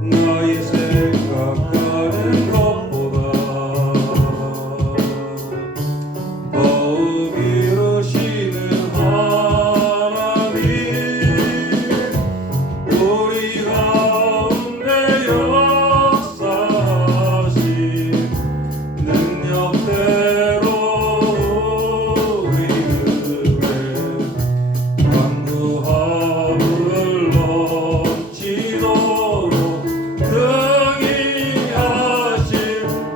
나의 생각하는 것보다 더욱 이루시는 하나님, 우리 가운데 역사하신 능력대로 우리들의 간구함을 넘치도록 등이 하실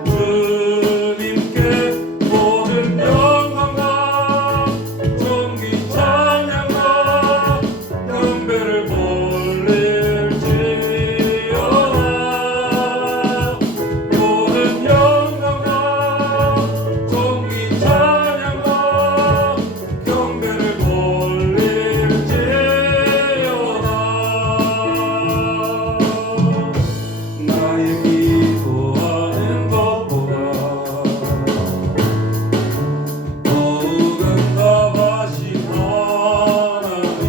주님께 모든 영광과 존귀 찬양과 경배를 돌릴지어다. 모든 영광과 존귀 찬양과 경배를 돌릴지어다. 나의 기도하는 것보다 더욱 응답하신 하나님,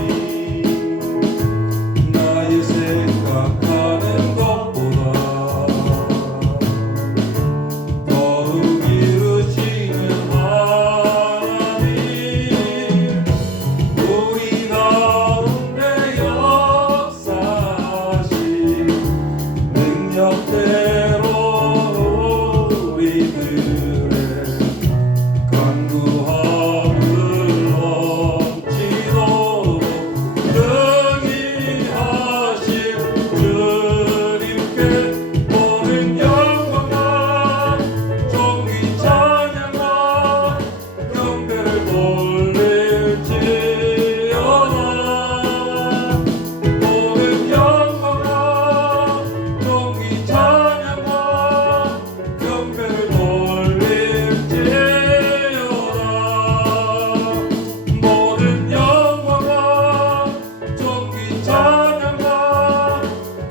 나의 생각하는 것보다 더욱 이루시는 하나님, 우리 가운데 역사하신 능력대로 우리들의 간구함을 넘치도록 등이 하실 주님께 모든 영광과 존귀 찬양과 경배를 돌릴지어다. 모든 영광과 존귀 찬양과 경배를 돌릴지어다. 모든 영광과 존귀 찬양과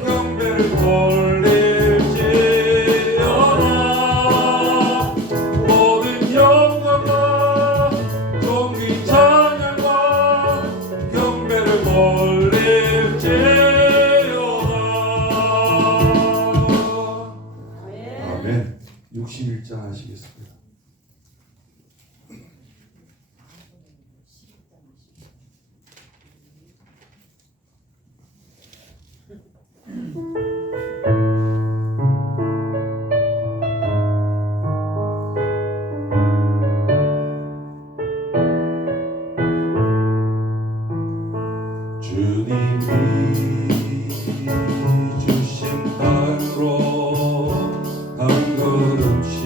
경배를 돌릴지어다. 모든 영광과 존귀 찬양과 경배를 돌릴지어다. 아멘. 61장 하시겠습니다. 주님이 주신 땅으로 한 걸음씩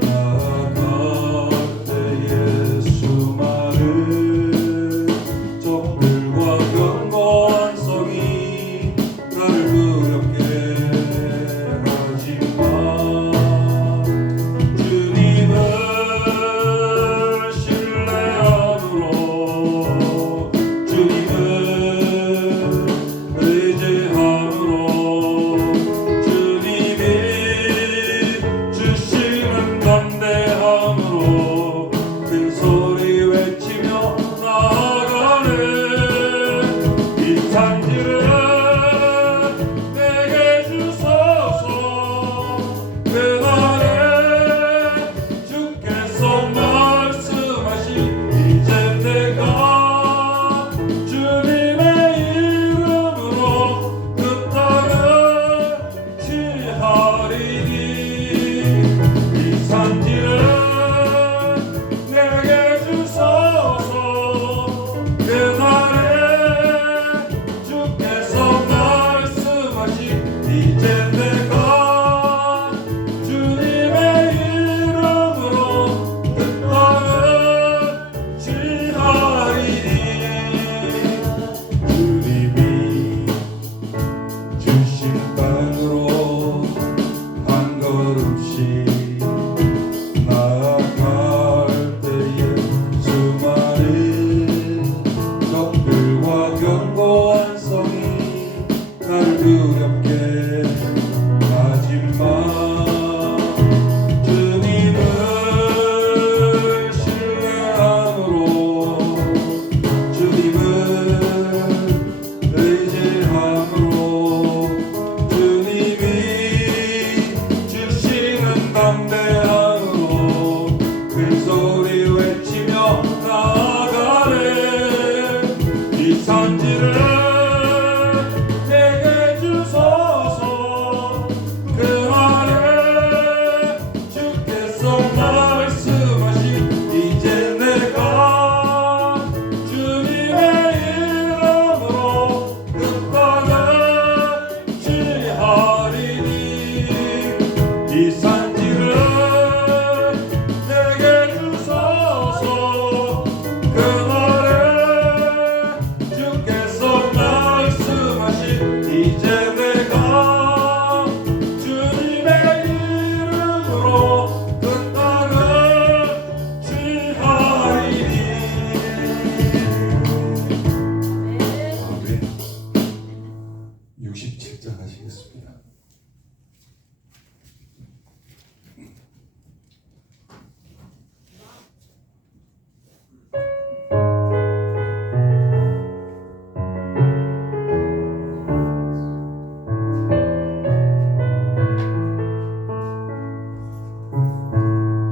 나아갈 때에 수많은 적들과 견고한 성이 나를 두렵게 하지만 주님을 신뢰함으로 주님을 의지함으로 주님이 주시는 담대함으로 큰 소리 외치며 나아가네. 이 산지를 내게 주소서. 그날에 주께서 말씀하신 이제 내가 주님의 이름으로 그 땅을 취하리니. 이 산지를 내게 주소서. 그날에 주께서 말씀하신 이제 내가 주님의 이름으로 그 땅을 취하리니. 주님이 주신 땅으로 한 걸음씩 나아갈 때에 수많은 적들과 견고한 성이 나를 두렵게 하지만 주님을 신뢰함으로 주님을 의지함으로 67장 하시겠습니다.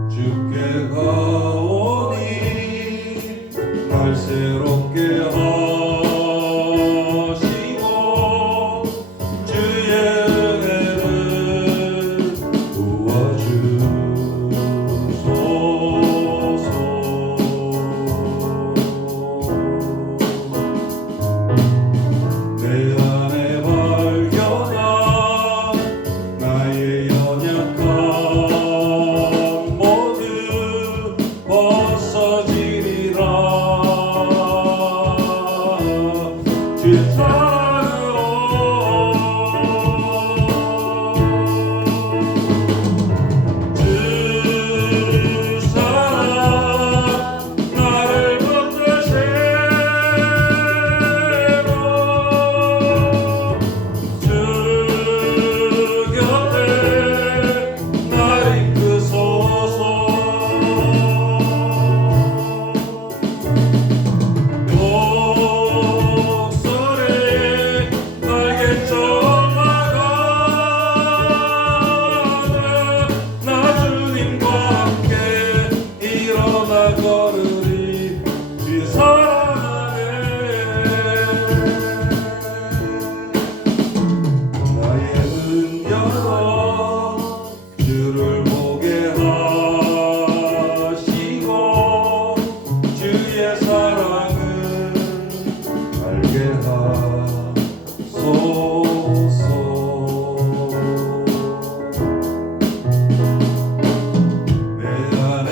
주께 가오니 날 새롭게 하시고 주의 은혜를 부어주소서. 내 안에 발견한 나의 연약함 모두 벗어지리라. 주의 사랑으로 주 사랑 나를 붙드시고 주 곁에 날 이끄소서. 독설에 날개 쳐나가네 나 주님과 함께 일어나 걸으리. 주의 사랑 안에 나의 문 열어 주를 보게 하시고 주의 사랑을 알게 하소서. 내 안에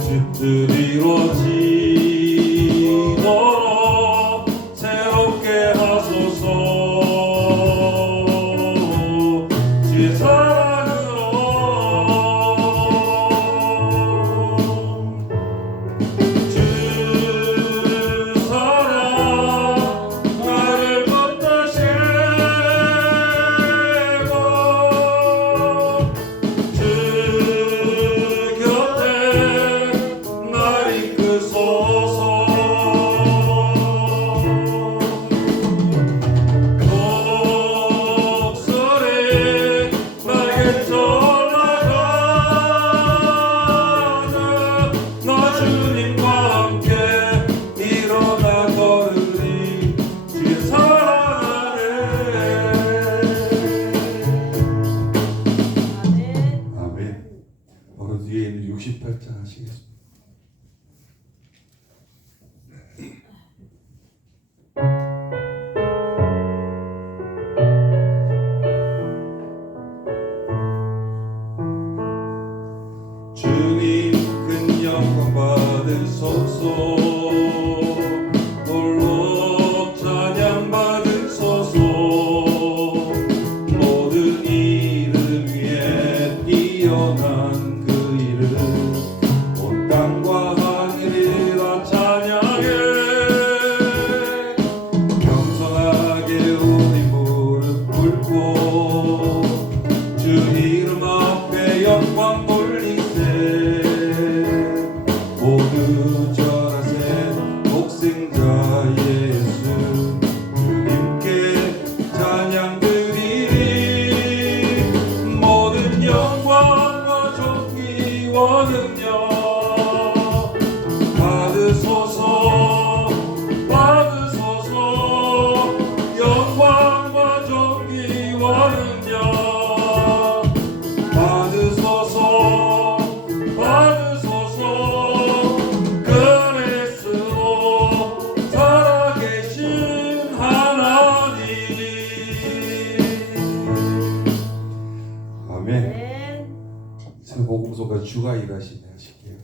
짓들 이루어지도록 새롭게 하소서. 주의 사랑으로 주 사랑 나를 붙드시고 주 곁에 날 이끄소서. 독설에 날개 쳐나가네 나 주님과 함께 일어나 걸으리. 주의 사랑 안에 아멘. 바로 뒤에 있는 68장 하시겠습니다. 주님 큰 영광 받으소서. 홀로 찬양 받으소서. 모든 이름 위에 뛰어난 그 이름 온 땅과 하늘이 다 찬양해. 겸손하게 우리 무릎 꿇고 주 이름 앞에 영광 돌리세. 모두 절하세. 독생자 예수 주님께 찬양 드리리. 모든 영광과 존귀와 능력 받으소서. 받으소서. 영광과 존귀와 능력 받으소서. 받으소서. 그리스도 살아계신 하나님. 아멘. 새복음서가 주가 일하시네 하실게요.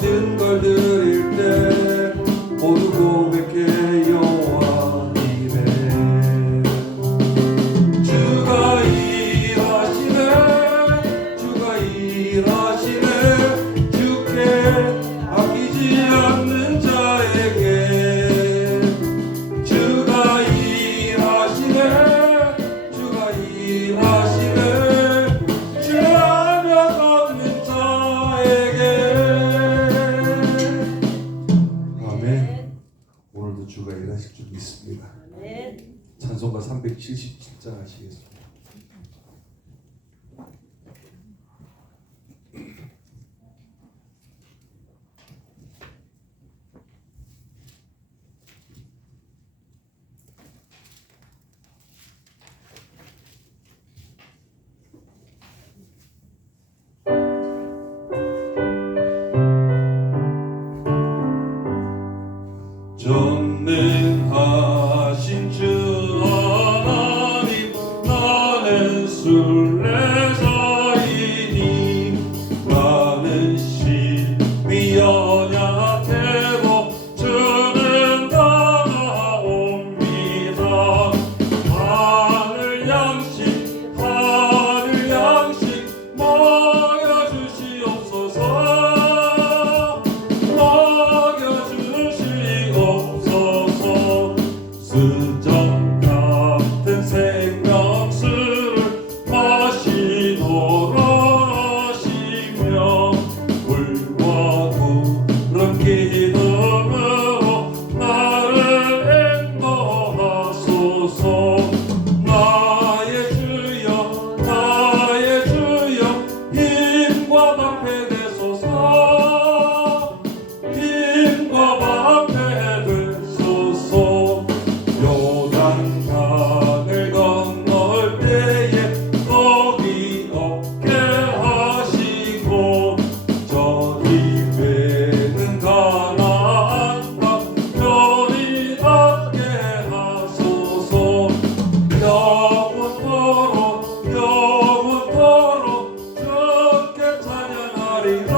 모든 걸 드릴 때 모두 고백해 여호와님의 주가 일하시네 주가 일하시네 주께 아끼지 않는 자에게 주가 일하시네 주가 일하시네 주하면 없는 자에게. 아멘. 오늘도 주가 일하실 줄 믿습니다. 찬송가 377장 하시겠습니다. 전능하신 주 하나님 나는 순례자이니 나는 심히 연약해도 주는 다가옵니다. 하늘 양식 먹여 주시옵소서 먹여 주시옵소서. 수정 같은 생명수를 마시도록 하시며 불과 구름 기둥으로 나를 인도하소서. 나의 주여 힘과 방패 되소서 힘과 방패 되소서. 요단강을 건널 때에 거기 없게 하시고 저리 배는 가나안 땅 편히 닿게 하소서. 영원토록 주께 찬양하리라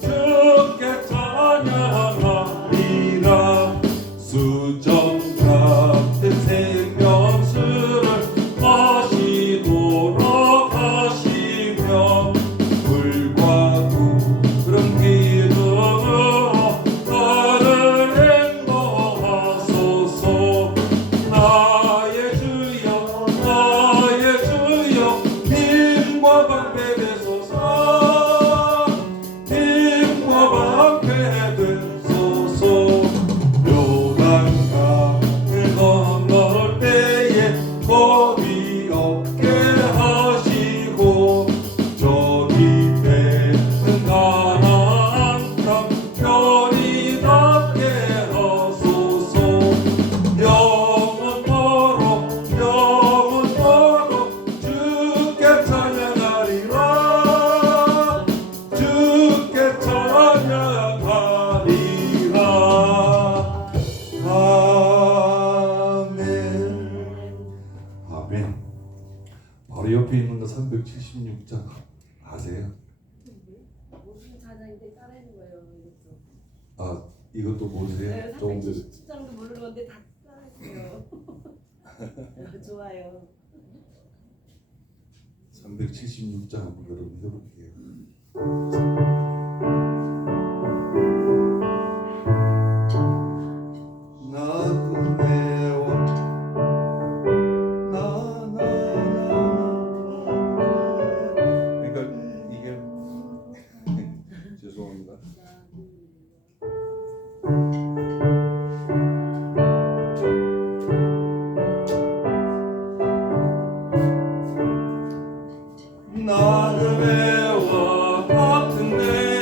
주께 찬양하리라. 수정 같은 생명수를 마시도록 하시며 불과 구름 기둥으로 나를 인도하소서. 나의 주여 힘과 방패 되소서 힘과 방패 되소서. 요단강을 건널 때에 겁이 없게 하시고 저리 배는 가나안 땅 편히 닿게 하소서. 영원토록 주께 찬양하리라 주께 찬양하리라. 아멘. 바로 옆에 있는 거 376장 아세요? 무슨 찬양인데 따라하는 거예요, 이것도. 아 이것도 모르세요? 조금 전에 370장도 모르는데 다 따라하세요. 좋아요. 376장 한번 여러분 해볼게요. 나그네와 그러니까 이게 죄송합니다. 나그네와 같은데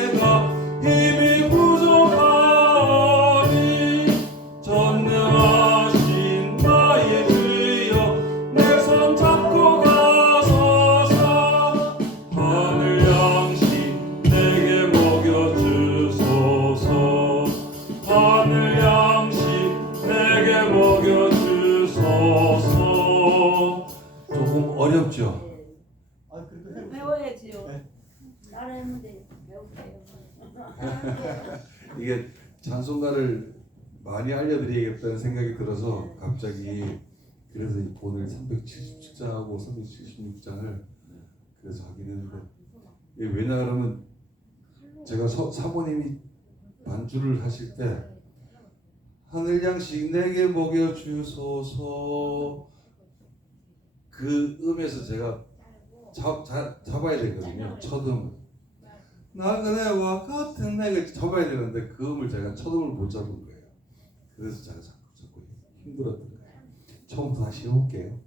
이게 찬송가를 많이 알려드리겠다는 생각이 들어서 갑자기 그래서 오늘 370장하고 376장을 그래서 하긴 했는데 이게 왜냐 그러면 제가 사모님이 반주를 하실 때 하늘 양식 내게 먹여주소서 그 음에서 제가 잡아야 되거든요. 첫 음. 나 그대와 같은 내가 잡아야 되는데 그 음을 제가 첫 음을 못 잡은 거예요. 그래서 제가 자꾸 힘들었던 거예요. 처음부터 다시 해볼게요.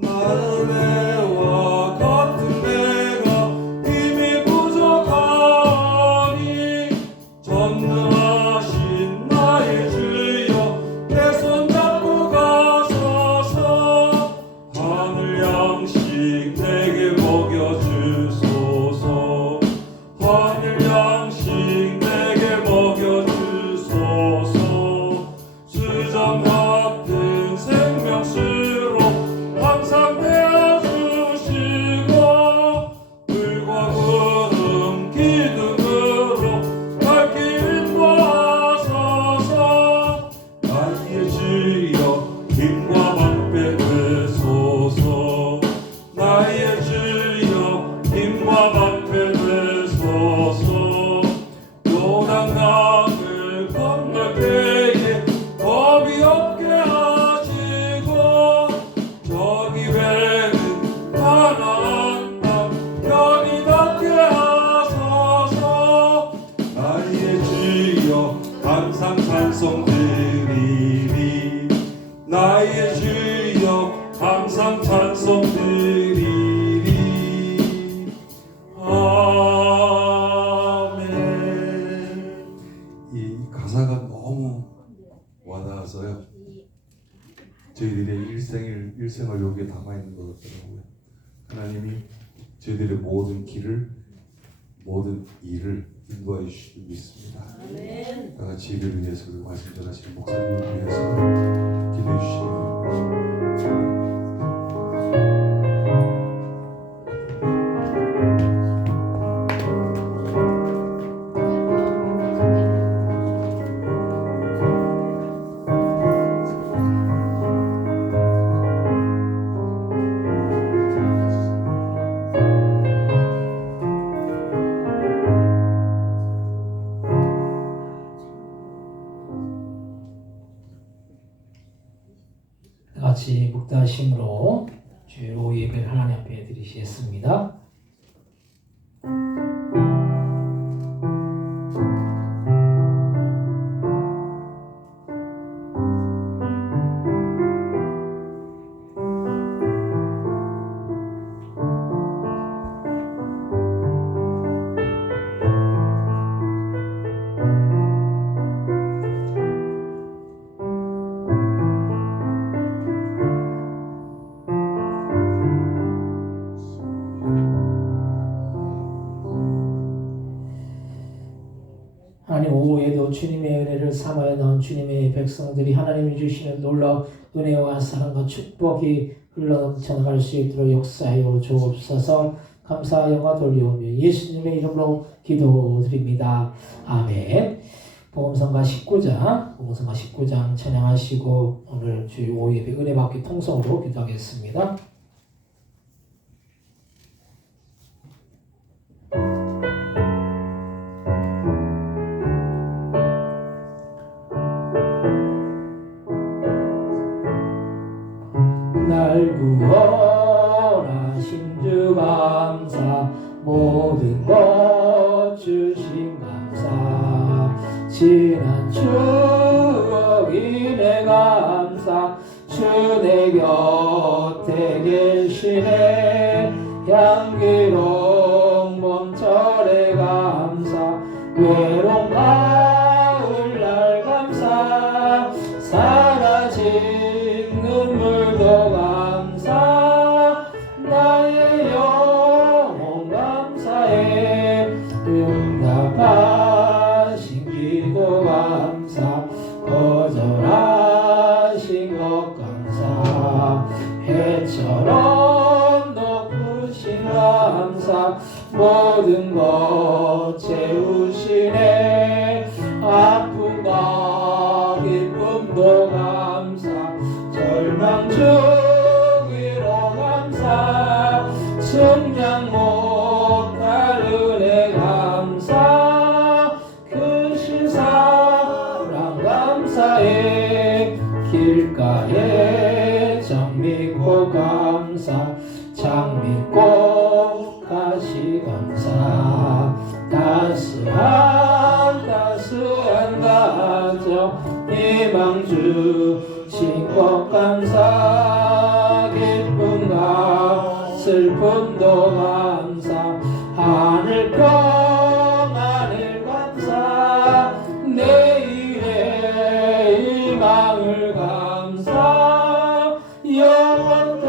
나는 애와 같은 내가 힘이 부족하니 전능하신 나의 주여 내 손잡고 가소서 하늘 양식 내게 먹여주소서 하늘 양식 내게 먹여주소서 수정 같은 생명수로 항상 되어주시고 불과 구름 기둥으로 밝게 인도하소서 나의 주여 힘과 방패 되소서 나의 주여 힘과 방패 되소서 요단강을 건널 때에 겁이 없게 하시고 저기 배는 가나안 땅 편히 닿게 하소서 나의 주여 항상 찬송 드리리 나의 주여 항상 찬송 드리리 아멘. 이 가사가 너무 와닿아서요. 저희들의 일생을 여기에 담아 있는 것 같더라고요. 하나님이 저희들의 모든 길을 모든 일을 인도해 주시고 있습니다. 다 같이 이를 위해서 그리고 말씀 전하시는 목사님을 위해서 기도해 주시기 바랍니다. 같이 묵다심으로 주로 예배를 하나님 앞에 드리시겠습니다. 하나님 오후에도 주님의 은혜를 삼아야 나온 주님의 백성들이 하나님이 주시는 놀라운 은혜와 사랑과 축복이 흘러넘쳐 나갈 수 있도록 역사하여 주옵소서. 감사 영화 돌려오며 예수님의 이름으로 기도드립니다. 아멘. 복음성가 19장 찬양하시고 오늘 주일 오후 예배 은혜 받기 통성으로 기도하겠습니다. 날 구원하신 주 감사 모든 것 주신 감사 지난 추억이 내 감사 주 내 곁에 계시네 향기로운 봄철의 감사 외로운 가을날 감사 사라진 눈물도 감사 나의 영혼 감사해 응답하신 기도 감사 거절하신 것 감사 해처럼 감사 모든 것 채우시네 아픔과 기쁨도 감사 절망 중 위로 감사 성장 못할 은혜 감사 크신 사랑 감사해 길가에 장 믿고 감사 장 믿고 가시 감사 따스한 가정 희망 주신 것 감사 기쁨과 슬픔도 감사 하늘 평안을 감사 내일의 희망을 감사 영원토록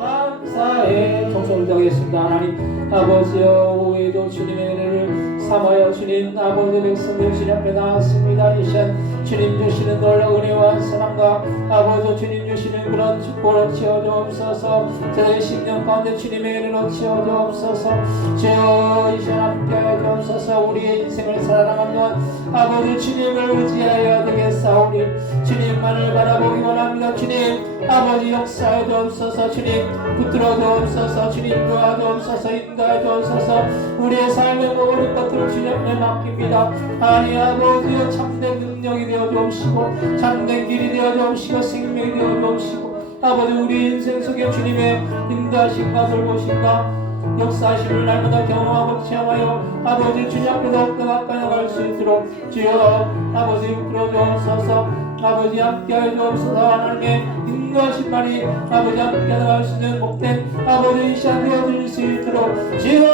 감사해 통성을 하겠습니다. 하나님 아버지여 오해도 주님의 은혜를 삼하여 주님 아버지 백성들 주님 앞에 나왔습니다. 이 시간 주님 주시는 놀라운 은혜와 사랑과 아버지 주님 주시는 그런 축복으로 채워주옵소서 저의 심령 가운데 주님의 은혜로 채워주옵소서 주여 이 시간 함께하여 주옵소서 우리의 인생을 살아가는 동안 아버지 주님을 의지하여야 되겠사오니 주님만을 바라보기 원합니다. 주님 아버지 역사해 주옵소서 주님 붙들어 주옵소서 주님 도와 주옵소서 인도해 주옵소서 우리의 삶의 모든 것들을 주님 앞에 맡깁니다. 아니 아버지여 참된 능력이 되어 주옵시고 참된 길이 되어 주옵시고 생명이 되어 주옵시고 아버지 우리 인생 속에 주님의 인도하심과 돌보심과 역사하심을 날마다 경험하고 체험하여 아버지 주님 앞에 더욱더 가까이 나갈 수 있도록 주여 아버지 붙들어 주옵소서 아버지 함께하여 주옵소서 하나님의 인도하심만이 아버지 함께 나갈 수 있는 복된 아버지 이 시간 되어줄 수 있도록 주여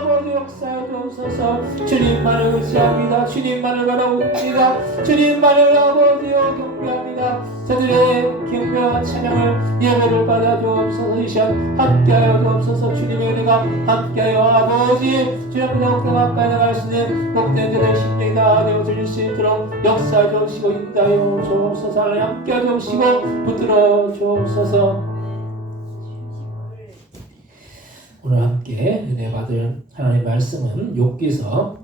아버지 역사해 주옵소서 주님만을 의지합니다. 주님만을 바라봅니다. 주님만을 아버지여 경배합니다. 저들의 경배와 찬양을 예배를 받아 주옵소서 이 시간 함께하여 주옵소서 주님의 은혜가 함께하여 아버지 주님 앞에 더욱더 가까이 나갈 수 있는 복된 저들의 심령이 다 되어줄 수 있도록 역사해 주옵시고 인도하여 주옵소서 하나님 함께하여 주옵시고 붙들어 주옵소서 오늘 함께 은혜 받을 하나님의 말씀은 욥기서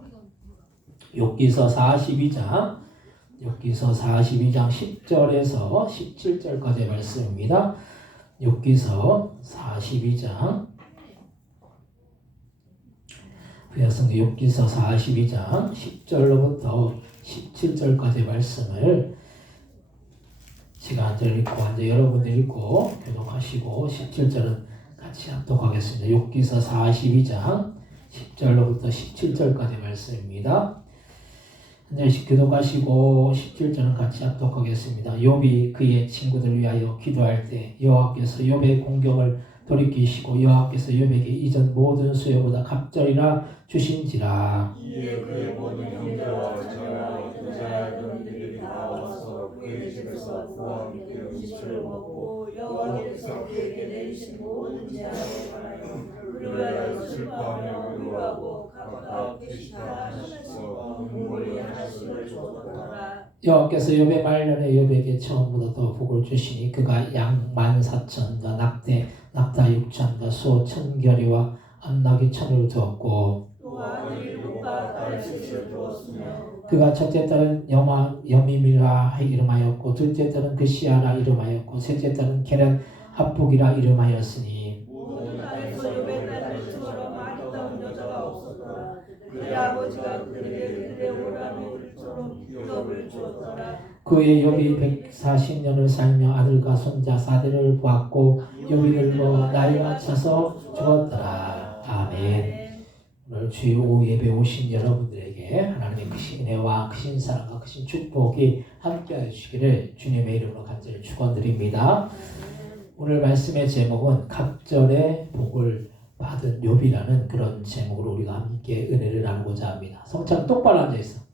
42장 10절에서 17절까지의 말씀입니다. 욥기서 42장 욥기서 42장 10절로부터 17절까지의 말씀을 제가 앉아 읽고 여러분들 읽고 교독하시고 17절은 같이 합독하겠습니다. 욥기서 42장 10절로부터 17절까지 말씀입니다. 한 절씩 교독하시고 17절은 같이 합독하겠습니다. 욥이 그의 친구들을 위하여 기도할 때 여호와께서 욥의 공경을 돌이키시고 여호와께서 욥에게 이전 모든 수요보다 갑절이라 주신지라. 이에 그의 모든 형제와 자매와 부자였던 그들이 다 와서 그의 집에서 그와 함께 음식을 먹고 여호와께서 그에게 내리신 모든 재앙에 관하여 그를 위하여 슬퍼하며 위로하고 각각 뜻이다 하시고 눈물이 하나씩을 주었더라. 여호와께서 욥의 말년에 욥에게 처음보다 더 복을 주시니 그가 양 14,000과 낙타 6,000과 소 1,000결이와 암나귀 1,000을 두었고 또 아들과 딸 셋을 두었으며 그가 첫째 딸은 여미밀라 이름하였고 둘째 딸은 그시아라 이름하였고 셋째 딸은 게렌 합복이라 이름하였으니 모든 땅에서 욥의 딸들처럼 아름다운 여자가 없었더라. 그의 아버지가 그에게 그의 오라미처럼 기업을 주었더라. 그의 욥이 140년을 살며 아들과 손자 4대를 보았고 욥이 늙어 나이가 차서 죽었더라. 아멘. 오늘 주의 오후 예배 오신 여러분들에게 하나님의 크신 은혜와 크신 사랑과 크신 축복이 함께하여 주시기를 주님의 이름으로 간절히 축원드립니다. 오늘 말씀의 제목은 갑절의 복을 받은 욥이라는 그런 제목으로 우리가 함께 은혜를 나누고자 합니다. 성찬 똑바로 앉아있어.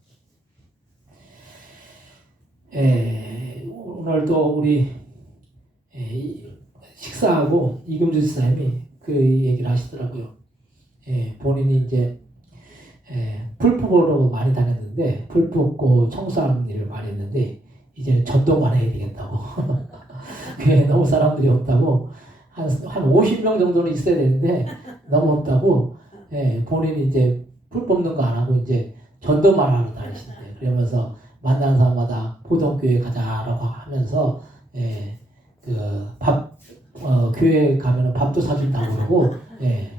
오늘도 우리 식사하고 이금주 집사님이 그 얘기를 하시더라고요. 본인이 이제 풀 뽑으러 많이 다녔는데 풀 뽑고 청소하는 일을 많이 했는데 이제는 전도만 해야 되겠다고. 교회에 너무 사람들이 없다고 한 50명 정도는 있어야 되는데 넘었다고 본인이 이제 풀 뽑는 거 안 하고 이제 전도만 하러 다니시는데 그러면서 만난 사람마다 포동교회 가자라고 하면서 교회 가면은 밥도 사준다고 그러고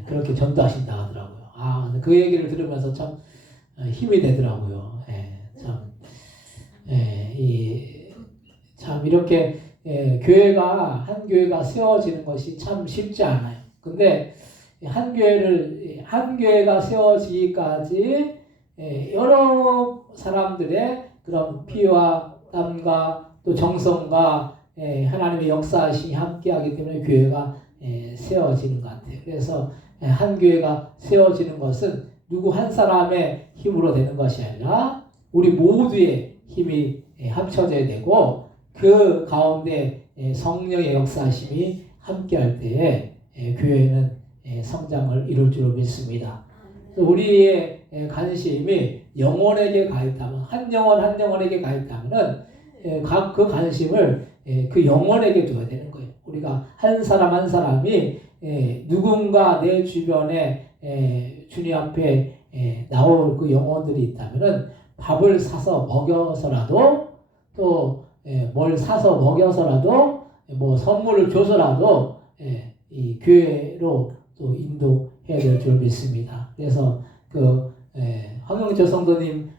그렇게 전도하신다고 하더라고요. 근데 그 얘기를 들으면서 참 힘이 되더라고요. 참 이렇게 한 교회가 세워지는 것이 참 쉽지 않아요. 근데 한 교회가 세워지기까지 여러 사람들의 그런 피와 땀과 또 정성과 하나님의 역사하심이 함께하기 때문에 교회가 세워지는 것 같아요. 그래서 한 교회가 세워지는 것은 누구 한 사람의 힘으로 되는 것이 아니라 우리 모두의 힘이 합쳐져야 되고 그 가운데 성령의 역사하심이 함께할 때에 교회는 성장을 이룰 줄 믿습니다. 우리의 관심이 영혼에게 가 있다면 한 영혼에게 가 있다면은 그 관심을 그 영혼에게 둬야 되는 거예요. 우리가 한 사람 한 사람이 누군가 내 주변에 주님 앞에 나올 그 영혼들이 있다면은 밥을 사서 먹여서라도 또 뭘 사서 먹여서라도 뭐 선물을 줘서라도 이 교회로 또 인도해야 될 줄 믿습니다. 그래서 황영철 성도님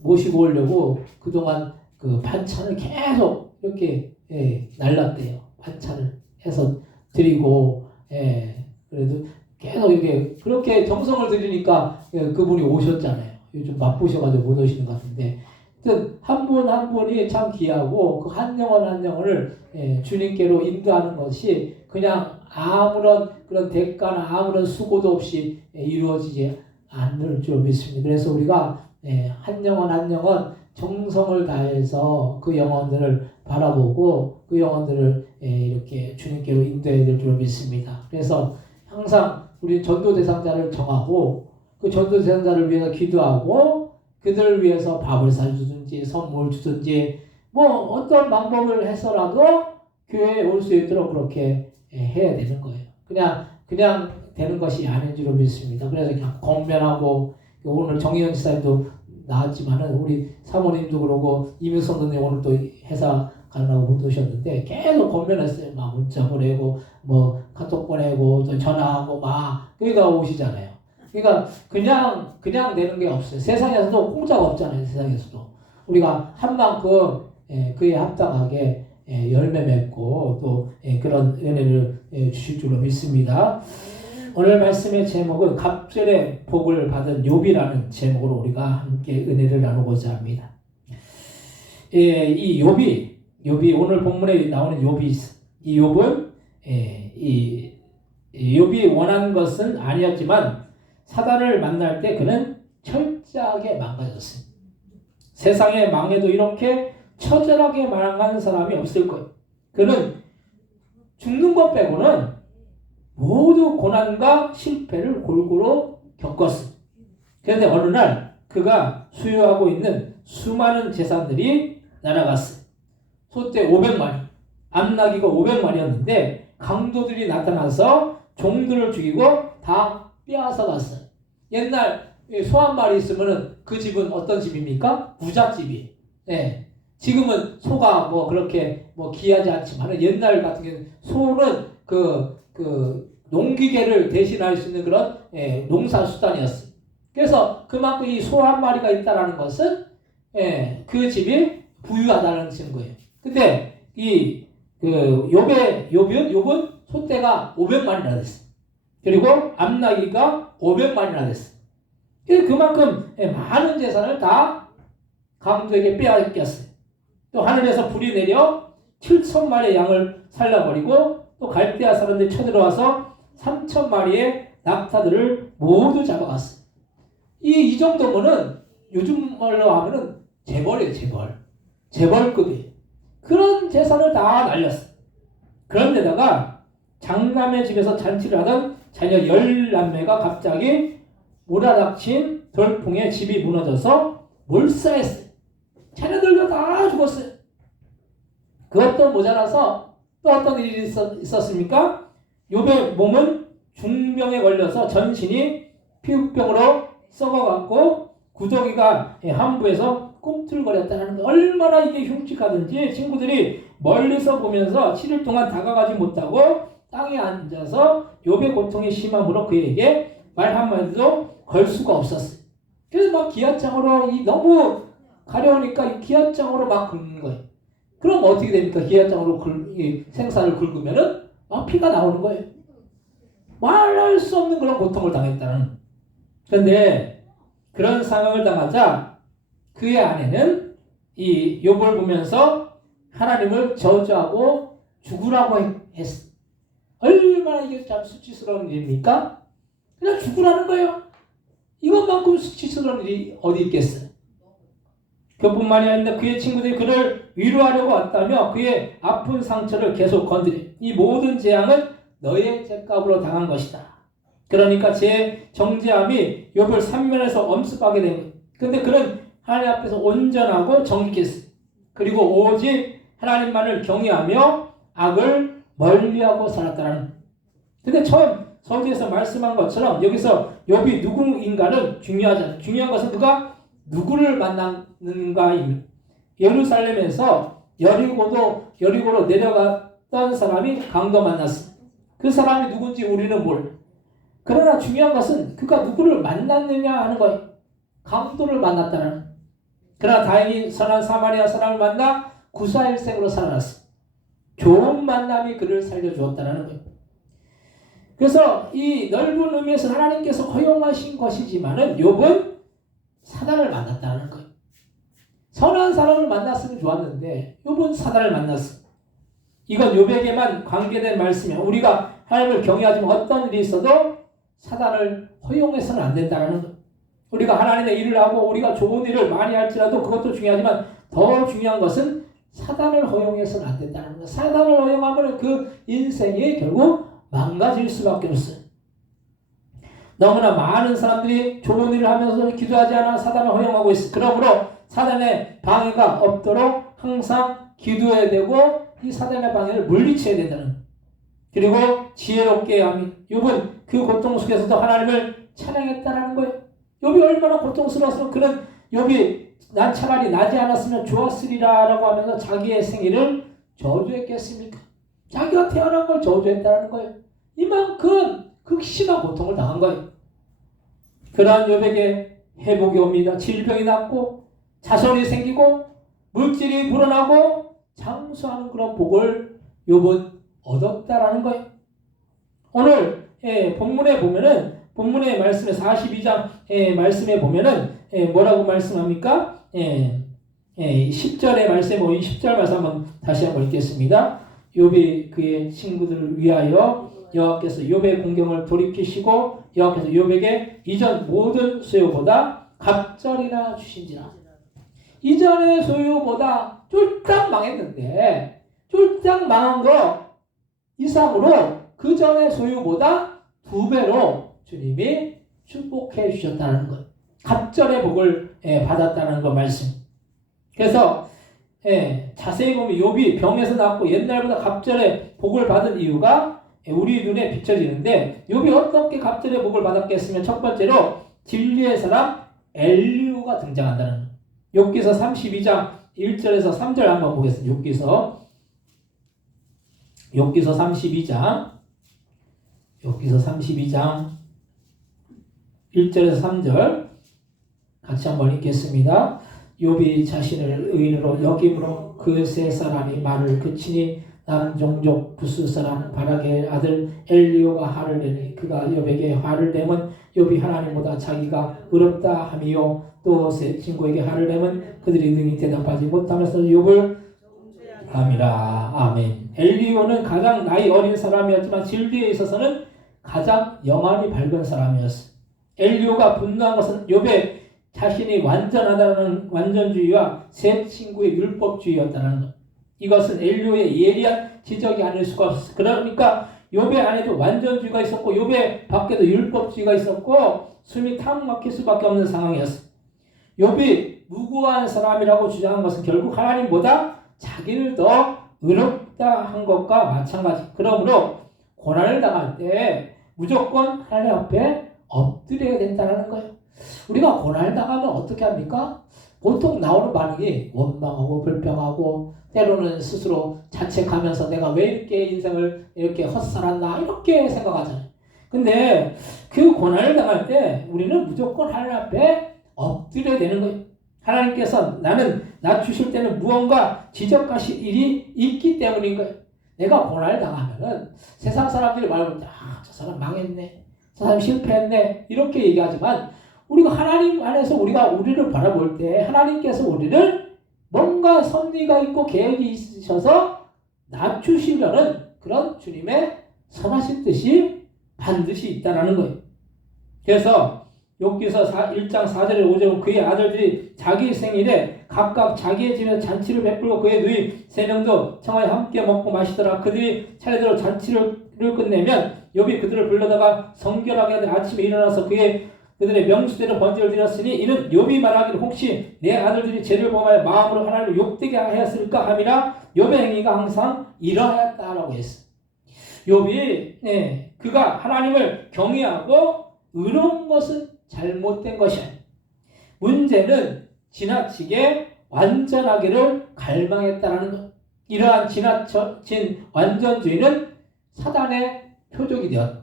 모시고 오려고 그동안 반찬을 계속 이렇게 날랐대요. 반찬을 해서 드리고 그래도 계속 이렇게 그렇게 정성을 들이니까 그분이 오셨잖아요. 요즘 바쁘셔가지고 못 오시는 것 같은데 한 분 한 분이 참 귀하고 그 한 영혼을 주님께로 인도하는 것이 그냥 아무런 그런 대가나 아무런 수고도 없이 이루어지지 않을 줄 믿습니다. 그래서 우리가 한 영혼 정성을 다해서 그 영혼들을 바라보고 그 영혼들을 이렇게 주님께로 인도해야 될 줄 믿습니다. 그래서 항상 우리 전도 대상자를 정하고 그 전도 대상자를 위해서 기도하고 그들을 위해서 밥을 사주든지 선물 주든지 뭐 어떤 방법을 해서라도 교회에 올 수 있도록 그렇게 해야 되는 거예요. 그냥 되는 것이 아닌 줄 믿습니다. 그래서 그냥 권면하고 오늘 정의연 지사님도 나왔지만은 우리 사모님도 그러고 이민성 선생님 오늘 또 회사 가느라고 못 오셨는데 계속 권면했어요. 막 문자 보내고 뭐 카톡 보내고 또 전화하고 막 그러니까 오시잖아요. 그러니까 그냥 되는 게 없어요. 세상에서도 공짜가 없잖아요. 세상에서도 우리가 한 만큼 그에 합당하게 열매 맺고 또 그런 은혜를 주실 줄로 믿습니다. 오늘 말씀의 제목은 갑절의 복을 받은 욥이라는 제목으로 우리가 함께 은혜를 나누고자 합니다. 이 욥이 오늘 본문에 나오는 이 욥은 욥이 원한 것은 아니었지만 사단을 만날 때 그는 철저하게 망가졌습니다. 세상에 망해도 이렇게 처절하게 망한 사람이 없을 거예요. 그는 죽는 것 빼고는 모두 고난과 실패를 골고루 겪었습니다. 그런데 어느 날 그가 소유하고 있는 수많은 재산들이 날아갔어요. 소떼 500마리, 암나귀가 500마리였는데 강도들이 나타나서 종들을 죽이고 다 빼앗아 갔어요. 옛날 소 한 마리 있으면 그 집은 어떤 집입니까? 부잣집이에요. 지금은 소가 뭐 그렇게 뭐 귀하지 않지만 옛날 같은 경우는 소는 그 농기계를 대신할 수 있는 그런 농사 수단이었어요. 그래서 그만큼 이 소 한 마리가 있다라는 것은 그 집이 부유하다는 증거예요. 근데 욥은 소떼가 500마리나 됐어요. 그리고 암나귀가 500마리나 됐어요. 그만큼 많은 재산을 다 강도에게 빼앗겼어요. 또 하늘에서 불이 내려 7,000마리의 양을 살라버리고 또 갈대아 사람들이 쳐들어와서 3,000마리의 낙타들을 모두 잡아갔어요. 이 정도면은 요즘 말로 하면은 재벌이에요, 재벌급이에요. 그런 재산을 다 날렸어요. 그런데다가 장남의 집에서 잔치를 하던 자녀 10남매가 갑자기 몰아닥친 돌풍에 집이 무너져서 몰살했어요. 자녀들도 다 죽었어요. 그것도 모자라서 또 어떤 일이 있었습니까? 욥의 몸은 중병에 걸려서 전신이 피부병으로 썩어갖고 구더기가 함부에서 꿈틀거렸다는 거. 얼마나 이게 흉측하든지 친구들이 멀리서 보면서 7일 동안 다가가지 못하고 땅에 앉아서 욥의 고통이 심함으로 그에게 말 한마디도 걸 수가 없었어요. 그래서 막 기아장으로 너무 가려우니까 이 기아장으로 막 긁는 거예요. 그럼 어떻게 됩니까? 기아장으로 생사를 긁으면은 막 피가 나오는 거예요. 말할 수 없는 그런 고통을 당했다는. 그런데 그런 상황을 당하자 그의 아내는 이 욥을 보면서 하나님을 저주하고 죽으라고 했어. 얼마나 이게 참 수치스러운 일입니까? 그냥 죽으라는 거예요. 이것만큼 수치스러운 일이 어디 있겠어요? 그뿐만이 아니라 그의 친구들이 그를 위로하려고 왔다며 그의 아픈 상처를 계속 건드려. 이 모든 재앙은 너의 죄값으로 당한 것이다. 그러니까 제 정죄함이 욥을 삼면에서 엄습하게 된 거예요. 근데 그는 하나님 앞에서 온전하고 정직했어요. 그리고 오직 하나님만을 경외하며 악을 멀리하고 살았다는 거예요. 근데 처음 서두에서 말씀한 것처럼 여기서 욥이 누구인가는 중요하지 않아요. 중요한 것은 그가 누구를 만났는가입니다. 예루살렘에서 여리고로 내려갔던 사람이 강도 만났습니다. 그 사람이 누군지 우리는 몰라. 그러나 중요한 것은 그가 누구를 만났느냐 하는 거예요. 강도를 만났다는 거예요. 그러나 다행히 선한 사마리아 사람을 만나 구사일생으로 살아났습니다. 좋은 만남이 그를 살려주었다는 거예요. 그래서 이 넓은 의미에서 하나님께서 허용하신 것이지만은 욥은 사단을 만났다는 거예요. 선한 사람을 만났으면 좋았는데 욥은 사단을 만났습니다. 이건 욥에게만 관계된 말씀이야. 우리가 하나님을 경외하지만 어떤 일이 있어도 사단을 허용해서는 안 된다는 거예요. 우리가 하나님의 일을 하고 우리가 좋은 일을 많이 할지라도 그것도 중요하지만 더 중요한 것은 사단을 허용해서는 안 된다는 거예요. 사단을 허용하면 그 인생이 결국 망가질 수밖에 없어요. 너무나 많은 사람들이 좋은 일을 하면서 기도하지 않아 사단을 허용하고 있어요. 그러므로 사단의 방해가 없도록 항상 기도해야 되고 이 사단의 방해를 물리쳐야 된다는 거예요. 그리고 지혜롭게 합니다. 욥은 그 고통 속에서도 하나님을 찬양했다는 거예요. 욥이 얼마나 고통스러웠으면 그는 욥이 난 차라리 나지 않았으면 좋았으리라 라고 하면서 자기의 생일을 저주했겠습니까? 자기가 태어난 걸 저주했다는 거예요. 이만큼 극심한 고통을 당한 거예요. 그러한 욥에게 회복이 옵니다. 질병이 낫고 자손이 생기고 물질이 불어나고 장수하는 그런 복을 욥은 얻었다라는 거예요. 오늘 본문에 보면은 본문의 말씀에 42장 말씀에 보면은 뭐라고 말씀합니까? 10절의 말씀에 보면 10절 말씀 한번 다시 한번 읽겠습니다. 욥이 그의 친구들을 위하여 여호와께서 욥의 공경을 돌이키시고 여호와께서 욥에게 이전 모든 소유보다 갑절이나 주신지라. 이전의 소유보다 쫄딱 망했는데 쫄딱 망한 거 이상으로 그 전의 소유보다 2배로 주님이 축복해 주셨다는 것. 갑절의 복을 받았다는 거 말씀. 그래서 자세히 보면 욥이 병에서 낫고 옛날보다 갑절의 복을 받은 이유가 우리 눈에 비춰지는데 욥이 어떻게 갑절의 복을 받았겠으면 첫 번째로 진리의 사람 엘리후가 등장한다는 것. 욥기서 32장 1절에서 3절 한번 보겠습니다. 욥기서 32장 1절에서 3절 같이 한번 읽겠습니다. 욥이 자신을 의인으로 여김으로 그 세 사람이 말을 그치니 나는 종족 부스 사람 바락의 아들 엘리오가 화를 내니 그가 욥에게 화를 내면 욥이 하나님보다 자기가 의롭다 하미요 또 세 친구에게 화를 내면 그들이 능히 대답하지 못하면서 욥을 함이라. 아멘. 엘리오는 가장 나이 어린 사람이었지만 진리에 있어서는 가장 영안이 밝은 사람이었어. 엘리오가 분노한 것은 욥의 자신이 완전하다는 완전주의와 세 친구의 율법주의였다는 것. 이것은 엘리오의 예리한 지적이 아닐 수가 없어. 그러니까 욥의 안에도 완전주의가 있었고 욥의 밖에도 율법주의가 있었고 숨이 탁 막힐 수밖에 없는 상황이었어. 욥이 무고한 사람이라고 주장한 것은 결국 하나님보다 자기를 더 의롭다 한 것과 마찬가지. 그러므로 고난을 당할 때 무조건 하나님 앞에 엎드려야 된다는 거예요. 우리가 고난을 당하면 어떻게 합니까? 보통 나오는 반응이 원망하고 불평하고 때로는 스스로 자책하면서 내가 왜 이렇게 인생을 이렇게 헛살았나 이렇게 생각하잖아요. 근데 그 고난을 당할 때 우리는 무조건 하나님 앞에 엎드려야 되는 거예요. 하나님께서 나는 나 주실 때는 무언가 지적하실 일이 있기 때문인 거예요. 내가 고난을 당하면은 세상 사람들이 말할 때 저 사람 망했네, 저 사람 실패했네 이렇게 얘기하지만 우리가 하나님 안에서 우리가 우리를 바라볼 때 하나님께서 우리를 뭔가 섭리가 있고 계획이 있으셔서 낮추시려는 그런 주님의 선하신 뜻이 반드시 있다는 거예요. 그래서 욥기서 1장 4절에 5절은 그의 아들들이 자기 생일에 각각 자기의 집에 잔치를 베풀고 그의 누이 3명도 청하에 함께 먹고 마시더라. 그들이 차례대로 잔치를 끝내면 욥이 그들을 불러다가 성결하게 하되 아침에 일어나서 그들의 명수대로 번제를 드렸으니 이는 욥이 말하기를 혹시 내 아들들이 죄를 범하여 마음으로 하나님을 욕되게 하였을까 함이라. 욥의 행위가 항상 이러하였다라고 했어요. 욥이 그가 하나님을 경외하고 의로운 것은 잘못된 것이야. 문제는 지나치게 완전하기를 갈망했다는 것. 이러한 지나친 완전주의는 사단의 표적이 되었다.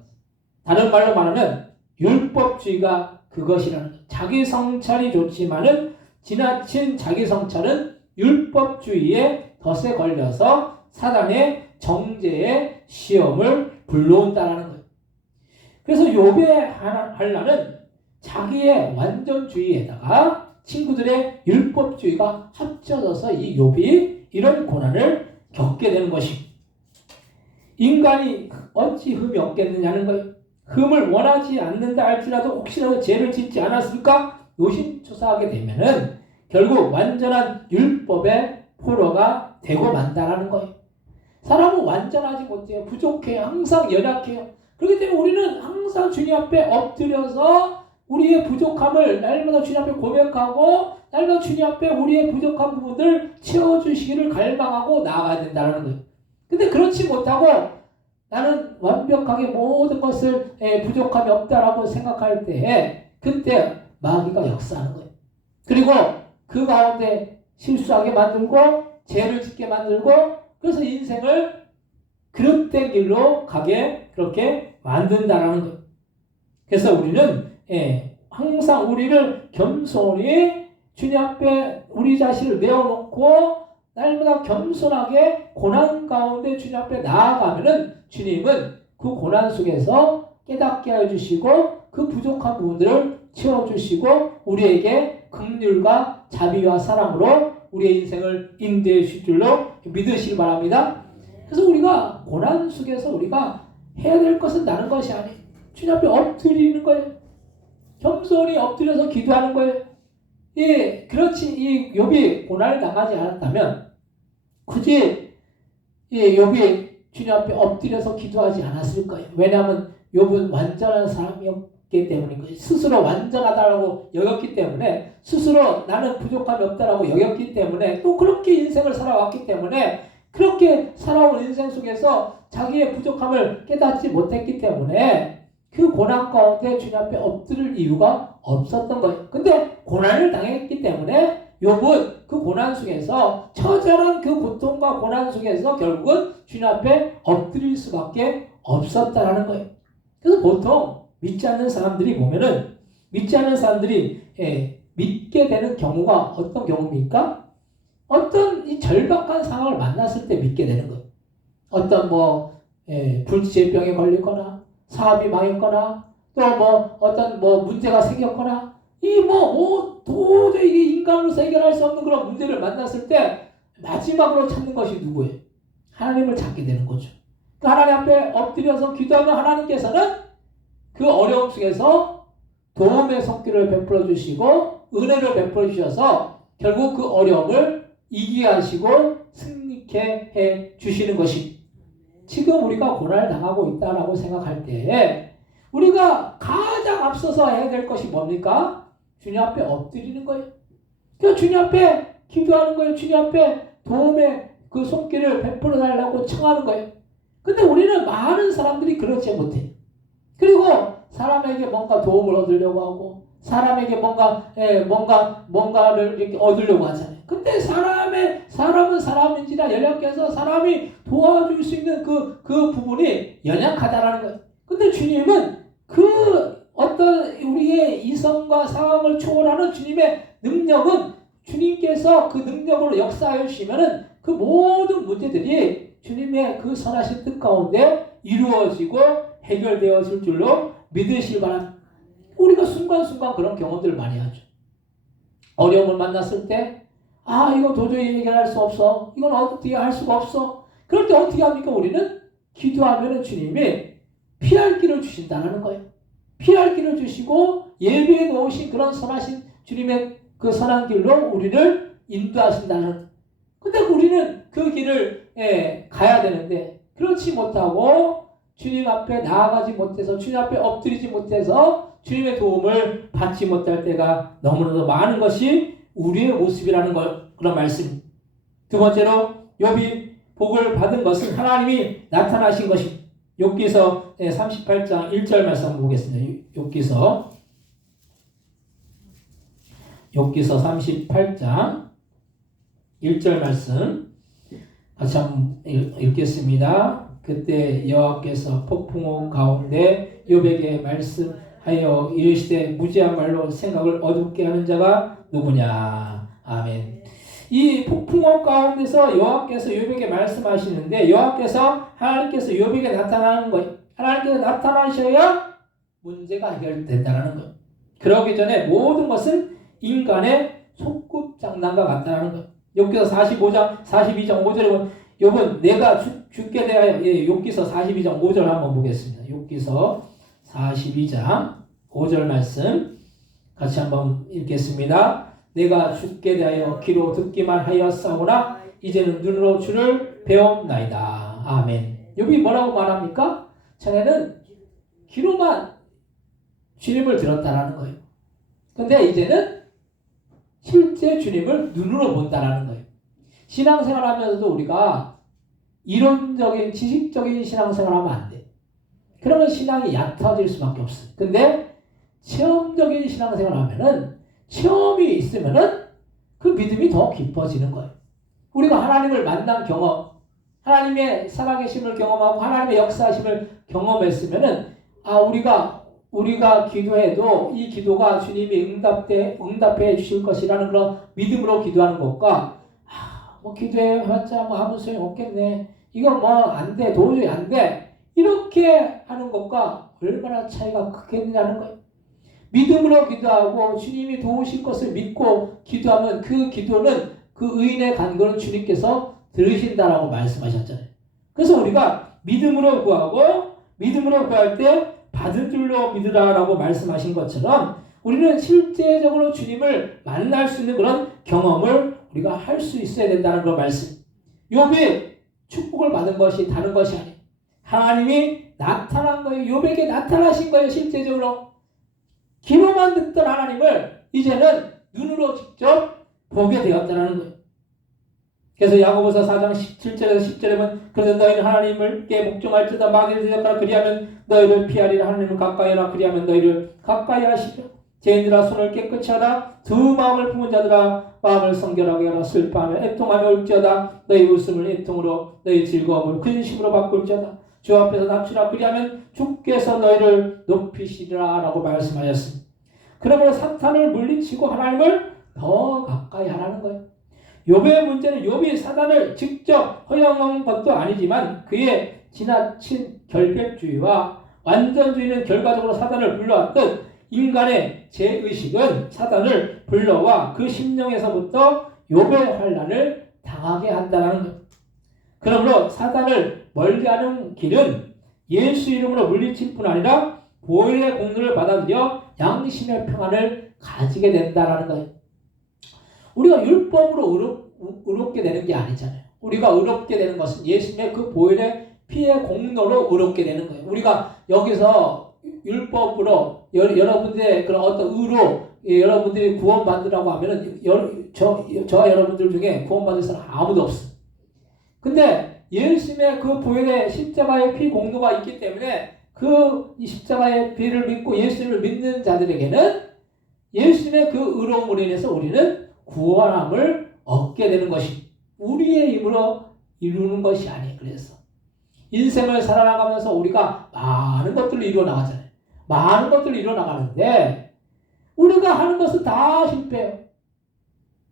다른 말로 말하면 율법주의가 그것이라는 것. 자기 성찰이 좋지만은 지나친 자기 성찰은 율법주의의 덫에 걸려서 사단의 정죄의 시험을 불러온다는 거예요. 그래서 욥의 한란은 자기의 완전주의에다가 친구들의 율법주의가 합쳐져서 이 욥이 이런 고난을 겪게 되는 것입니다. 인간이 어찌 흠이 없겠느냐는 거예요. 흠을 원하지 않는다 할지라도 혹시라도 죄를 짓지 않았을까 노심초사하게 되면은 결국 완전한 율법의 포로가 되고 만다라는 거예요. 사람은 완전하지 못해요. 부족해요. 항상 연약해요. 그렇기 때문에 우리는 항상 주님 앞에 엎드려서 우리의 부족함을 날마다 주님 앞에 고백하고 날마다 주님 앞에 우리의 부족한 부분을 채워주시기를 갈망하고 나아가야 된다는 거예요. 근데 그렇지 못하고 나는 완벽하게 모든 것을 부족함이 없다라고 생각할 때에 그때 마귀가 역사하는 거예요. 그리고 그 가운데 실수하게 만들고 죄를 짓게 만들고 그래서 인생을 그릇된 길로 가게 그렇게 만든다라는 거예요. 그래서 우리는 항상 우리를 겸손히 주님 앞에 우리 자신을 내어놓고 날마다 겸손하게 고난 가운데 주님 앞에 나아가면은 주님은 그 고난 속에서 깨닫게 해주시고 그 부족한 부분들을 채워주시고 우리에게 긍휼과 자비와 사랑으로 우리의 인생을 인도해 주실 줄로 믿으시기 바랍니다. 그래서 우리가 고난 속에서 우리가 해야 될 것은 다른 것이 아니에요. 주님 앞에 엎드리는 거예요. 겸손히 엎드려서 기도하는 거예요. 그렇지 이 욥이 고난을 당하지 않았다면 굳이 욥이 주님 앞에 엎드려서 기도하지 않았을 거예요. 왜냐하면 욥은 완전한 사람이었기 때문인 거예요. 스스로 완전하다고 여겼기 때문에 스스로 나는 부족함이 없다라고 여겼기 때문에 또 그렇게 인생을 살아왔기 때문에 그렇게 살아온 인생 속에서 자기의 부족함을 깨닫지 못했기 때문에 그 고난 가운데 주님 앞에 엎드릴 이유가 없었던 거예요. 근데 고난을 당했기 때문에 욥은 그 고난 속에서 처절한 그 고통과 고난 속에서 결국은 주님 앞에 엎드릴 수밖에 없었다라는 거예요. 그래서 보통 믿지 않는 사람들이 보면은 믿지 않는 사람들이 믿게 되는 경우가 어떤 경우입니까? 어떤 이 절박한 상황을 만났을 때 믿게 되는 거예요. 어떤 불치병에 걸리거나 사업이 망했거나 또 어떤 문제가 생겼거나 도저히 이게 인간으로서 해결할 수 없는 그런 문제를 만났을 때 마지막으로 찾는 것이 누구예요? 하나님을 찾게 되는 거죠. 그 하나님 앞에 엎드려서 기도하면 하나님께서는 그 어려움 속에서 도움의 손길을 베풀어 주시고 은혜를 베풀어 주셔서 결국 그 어려움을 이기게 하시고 승리케 해 주시는 것입니다. 지금 우리가 고난을 당하고 있다라고 생각할 때 우리가 가장 앞서서 해야 될 것이 뭡니까? 주님 앞에 엎드리는 거예요. 그러니까 주님 앞에 기도하는 거예요. 주님 앞에 도움의 그 손길을 베풀어 달라고 청하는 거예요. 근데 우리는 많은 사람들이 그렇지 못해요. 그래서 사람에게 뭔가 도움을 얻으려고 하고 사람에게 뭔가를 이렇게 얻으려고 하잖아요. 근데 사람은 사람인지라 연약해서 사람이 도와줄 수 있는 그 부분이 연약하다라는 거예요. 근데 주님은 그 어떤 우리의 이성과 상황을 초월하는 주님의 능력은 주님께서 그 능력으로 역사하여 주시면은 그 모든 문제들이 주님의 그 선하신 뜻 가운데 이루어지고 해결되어질 줄로 믿으시기 바랍니다. 우리가 순간순간 그런 경험들을 많이 하죠. 어려움을 만났을 때, 이거 도저히 해결할 수 없어. 이건 어떻게 할 수가 없어. 그럴 때 어떻게 합니까? 우리는 기도하면 주님이 피할 길을 주신다는 거예요. 피할 길을 주시고 예비해 놓으신 그런 선하신 주님의 그 선한 길로 우리를 인도하신다는. 근데 우리는 그 길을 가야 되는데 그렇지 못하고 주님 앞에 나아가지 못해서 주님 앞에 엎드리지 못해서 주님의 도움을 받지 못할 때가 너무나도 많은 것이 우리의 모습이라는 그런 말씀. 두 번째로 욥이 복을 받은 것은 하나님이 나타나신 것입니다. 욥기서 38장 1절 말씀 한번 보겠습니다. 욥기서 38장 1절 말씀 같이 한번 읽겠습니다. 그때 여호와께서 폭풍우 가운데 욥에게 말씀하여 이르시되 무지한 말로 생각을 어둡게 하는 자가 누구냐. 아멘. 이 폭풍우 가운데서 여호와께서 욥에게 말씀하시는데 여호와께서 하나님께서 욥에게 나타나는 거예요. 하나님께서 나타나셔야 문제가 해결된다는 거예요. 그러기 전에 모든 것은 인간의 속꿉장난과 같다는 거예요. 욥기서 42장 5절에 보면 욥은 내가 죽게 대하여 욥기서 42장 5절 한번 보겠습니다. 욥기서 42장 5절 말씀 같이 한번 읽겠습니다. 내가 죽게 대하여 귀로 듣기만 하였사오나 이제는 눈으로 주를 배움나이다. 아멘. 욥이 뭐라고 말합니까? 전에는 귀로만 주님을 들었다라는 거예요. 근데 이제는 실제 주님을 눈으로 본다라는 거예요. 신앙생활 하면서도 우리가 이론적인 지식적인 신앙생활 하면 안 돼. 그러면 신앙이 얕아질 수밖에 없어요. 근데 체험적인 신앙생활 하면은 체험이 있으면은 그 믿음이 더 깊어지는 거예요. 우리가 하나님을 만난 경험, 하나님의 살아계심을 경험하고 하나님의 역사하심을 경험했으면은 우리가 기도해도 이 기도가 주님이 응답해 주실 것이라는 그런 믿음으로 기도하는 것과 기도해봤자 아무 소용 없겠네. 이건 안 돼. 도저히 안 돼. 이렇게 하는 것과 얼마나 차이가 크겠느냐는 거예요. 믿음으로 기도하고 주님이 도우실 것을 믿고 기도하면 그 기도는 그 의인의 간구는 주님께서 들으신다라고 말씀하셨잖아요. 그래서 우리가 믿음으로 구하고 믿음으로 구할 때 받은 줄로 믿으라라고 말씀하신 것처럼 우리는 실제적으로 주님을 만날 수 있는 그런 경험을 우리가 할 수 있어야 된다는 그런 말씀. 욥이 축복을 받은 것이 다른 것이 아니에요. 하나님이 나타난 거예요. 욥에게 나타나신 거예요. 실제적으로. 귀로만 듣던 하나님을 이제는 눈으로 직접 보게 되었다는 거예요. 그래서 야고보서 4장 17절에서 10절에 보면 그래서 너희는 하나님을께 복종할지어다 마귀를 대적하라 그리하면 너희를 피하리라. 하나님을 가까이 하라 그리하면 너희를 가까이 하시리라. 죄인들아 손을 깨끗이 하라. 두 마음을 품은 자들아 마음을 성결하게 하라. 슬퍼하며 애통하며 울지어다. 너희 웃음을 애통으로 너희 즐거움을 근심으로 바꿀지어다. 주 앞에서 낮추라 그리하면 주께서 너희를 높이시리라 라고 말씀하셨습니다. 그러므로 사탄을 물리치고 하나님을 더 가까이 하라는 거예요. 욥의 문제는 욥이 사단을 직접 허용한 것도 아니지만 그의 지나친 결백주의와 완전주의는 결과적으로 사단을 불러왔듯 인간의 죄의식은 사단을 불러와 그 심령에서부터 욥의 환난을 당하게 한다는 것. 그러므로 사단을 멀리하는 길은 예수 이름으로 물리칠 뿐 아니라 보혈의 공로를 받아들여 양심의 평안을 가지게 된다는 거예요. 우리가 율법으로 의롭게 되는 게 아니잖아요. 우리가 의롭게 되는 것은 예수님의 그 보혈의 피의 공로로 의롭게 되는 거예요. 우리가 여기서 율법으로 여러분들의 그런 어떤 의로 여러분들이 구원받으라고 하면은 저와 여러분들 중에 구원받을 사람 아무도 없어요. 근데 예수님의 그 보혈의 십자가의 피 공로가 있기 때문에 그 십자가의 피를 믿고 예수님을 믿는 자들에게는 예수님의 그 의로움으로 인해서 우리는 구원함을 얻게 되는 것이 우리의 힘으로 이루는 것이 아니에요. 그래서 인생을 살아나가면서 우리가 많은 것들을 이루어 나가잖아요. 많은 것들을 이루어 나가는데 우리가 하는 것은 다 실패해요.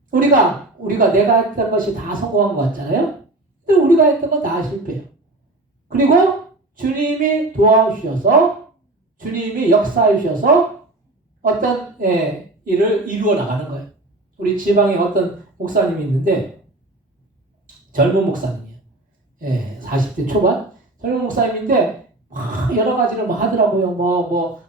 우리가 내가 했던 것이 다 성공한 것 같잖아요. 근데 우리가 했던 건 다 실패해요. 그리고 주님이 도와주셔서 주님이 역사해 주셔서 어떤 일을 이루어 나가는 거예요. 우리 지방에 어떤 목사님이 있는데 젊은 목사님이에요. 40대 초반 젊은 목사님인데 막 여러 가지를 뭐 하더라고요.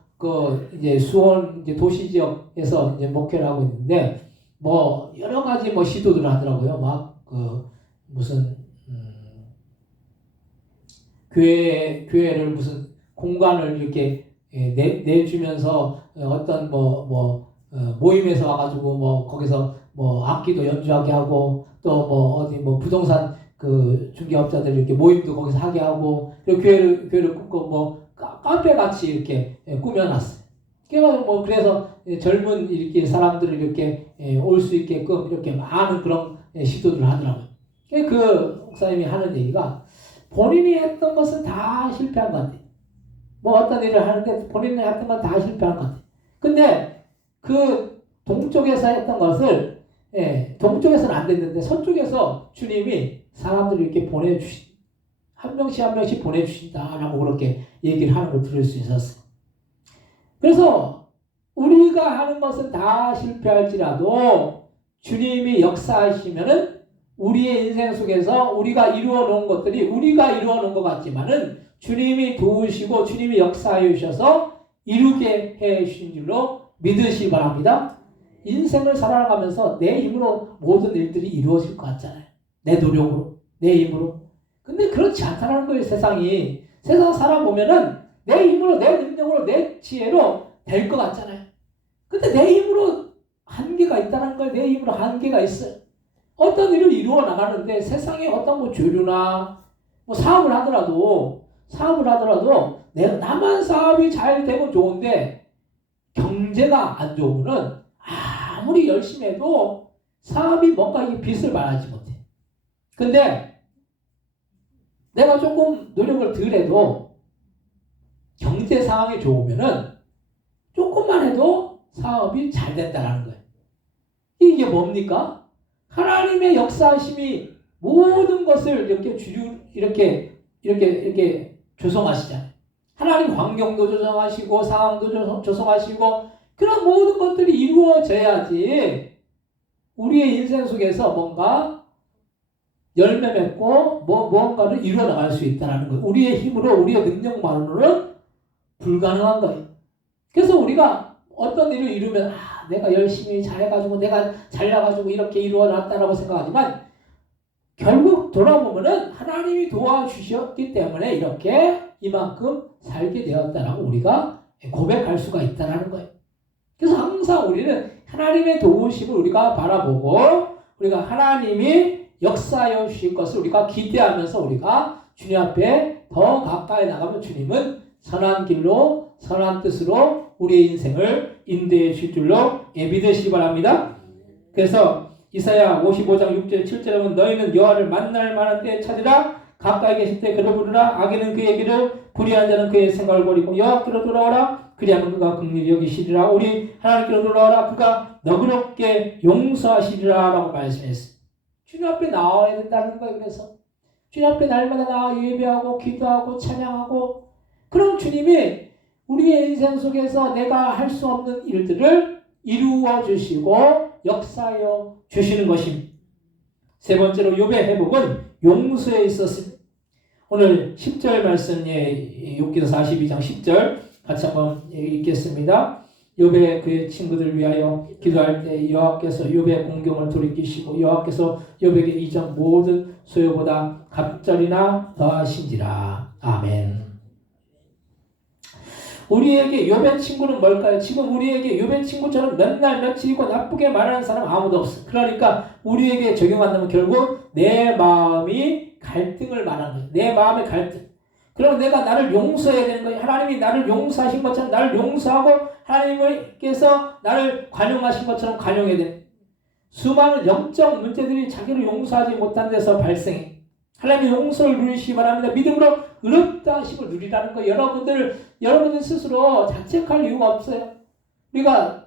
이제 수원 이제 도시 지역에서 이제 목회를 하고 있는데 뭐 여러 가지 뭐 시도들을 하더라고요. 막 무슨 교회를 무슨 공간을 이렇게 내주면서 어떤 모임에서 와가지고 뭐 거기서 뭐 악기도 연주하게 하고 또 뭐 어디 뭐 부동산 그 중개업자들 이렇게 모임도 거기서 하게 하고 그리고 교회를 꾸고 뭐 카페 같이 이렇게 꾸며놨어요. 그래서 젊은 이렇게 사람들을 이렇게 올 수 있게끔 이렇게 많은 그런 시도를 하더라고요. 그 목사님이 하는 얘기가 본인이 했던 것은 다 실패한 것 같아요. 뭐 어떤 일을 하는데 본인이 했던 건 다 실패한 것 같아요. 근데 그 동쪽에서 했던 것을 동쪽에서는 안 됐는데 서쪽에서 주님이 사람들을 이렇게 한 명씩 보내주신다라고 그렇게 얘기를 하는 걸 들을 수 있었어요. 그래서 우리가 하는 것은 다 실패할지라도 주님이 역사하시면은 우리의 인생 속에서 우리가 이루어 놓은 것들이 우리가 이루어 놓은 것 같지만은 주님이 도우시고 주님이 역사해 주셔서 이루게 해 주신 줄로 믿으시기 바랍니다. 인생을 살아가면서 내 힘으로 모든 일들이 이루어질 것 같잖아요. 내 노력으로, 내 힘으로. 근데 그렇지 않다는 거예요, 세상이. 세상 살아보면은 내 힘으로, 내 능력으로, 내 지혜로 될 것 같잖아요. 근데 내 힘으로 한계가 있다는 거예요. 내 힘으로 한계가 있어요. 어떤 일을 이루어 나가는데 세상에 어떤 뭐 교류나 뭐 사업을 하더라도 나만 사업이 잘 되면 좋은데 경제가 안 좋으면은 아무리 열심히 해도 사업이 뭔가 이게 빛을 발하지 못해. 근데 내가 조금 노력을 덜 해도 경제 상황이 좋으면은 조금만 해도 사업이 잘 된다는 거예요. 이게 뭡니까? 하나님의 역사하심이 모든 것을 이렇게 조성하시잖아요. 하나님 환경도 조성하시고 상황도 조성하시고 그런 모든 것들이 이루어져야지 우리의 인생 속에서 뭔가 열매 맺고 무언가를 이루어 나갈 수 있다는 거예요. 우리의 힘으로 우리의 능력만으로는 불가능한 거예요. 그래서 우리가 어떤 일을 이루면 내가 열심히 잘해가지고 내가 잘나가지고 이렇게 이루어놨다라고 생각하지만 결국 돌아보면은 하나님이 도와주셨기 때문에 이렇게 이만큼 살게 되었다라고 우리가 고백할 수가 있다는 거예요. 그래서 항상 우리는 하나님의 도우심을 우리가 바라보고 우리가 하나님이 역사하여 주실 것을 우리가 기대하면서 우리가 주님 앞에 더 가까이 나가면 주님은 선한 길로 선한 뜻으로 우리의 인생을 인도해 주실 줄로 믿으시기 바랍니다. 그래서 이사야 55장 6절 7절에 보면 너희는 여호와를 만날 만한 때에 찾으라 가까이 계실 때 그를 부르라 악인은 그의 길을 불의한 자는 그의 생각을 버리고 여호와께로 돌아오라 그리하면 그가 긍휼히 여기시리라 우리 하나님께로 돌아오라 그가 너그럽게 용서하시리라 라고 말씀했어요. 주님 앞에 나와야 된다는 거예요. 그래서 주님 앞에 날마다 나와 예배하고 기도하고 찬양하고 그럼 주님이 우리의 인생 속에서 내가 할 수 없는 일들을 이루어 주시고 역사하여 주시는 것입니다. 세 번째로 욥의 회복은 용서에 있었습니다. 오늘 10절 말씀 욥기서 42장 10절 같이 한번 읽겠습니다. 욥의 그의 친구들 위하여 기도할 때 여호와께서 욥의 공경을 돌이키시고 여호와께서 욥에게 이전 모든 소유보다 갑절이나 더하신지라. 아멘. 우리에게 욥의 친구는 뭘까요? 지금 우리에게 욥의 친구처럼 맨날 며칠이고 나쁘게 말하는 사람 아무도 없어. 그러니까 우리에게 적용한다면 결국 내 마음이 갈등을 말하는 거예요. 내 마음의 갈등. 그럼 내가 나를 용서해야 되는 거예요. 하나님이 나를 용서하신 것처럼 나를 용서하고 하나님께서 나를 관용하신 것처럼 관용해야 돼. 수많은 영적 문제들이 자기를 용서하지 못한 데서 발생해. 하나님의 용서를 누리시기 바랍니다. 믿음으로 의롭다 하심을 누리라는 거. 여러분들 스스로 자책할 이유가 없어요. 우리가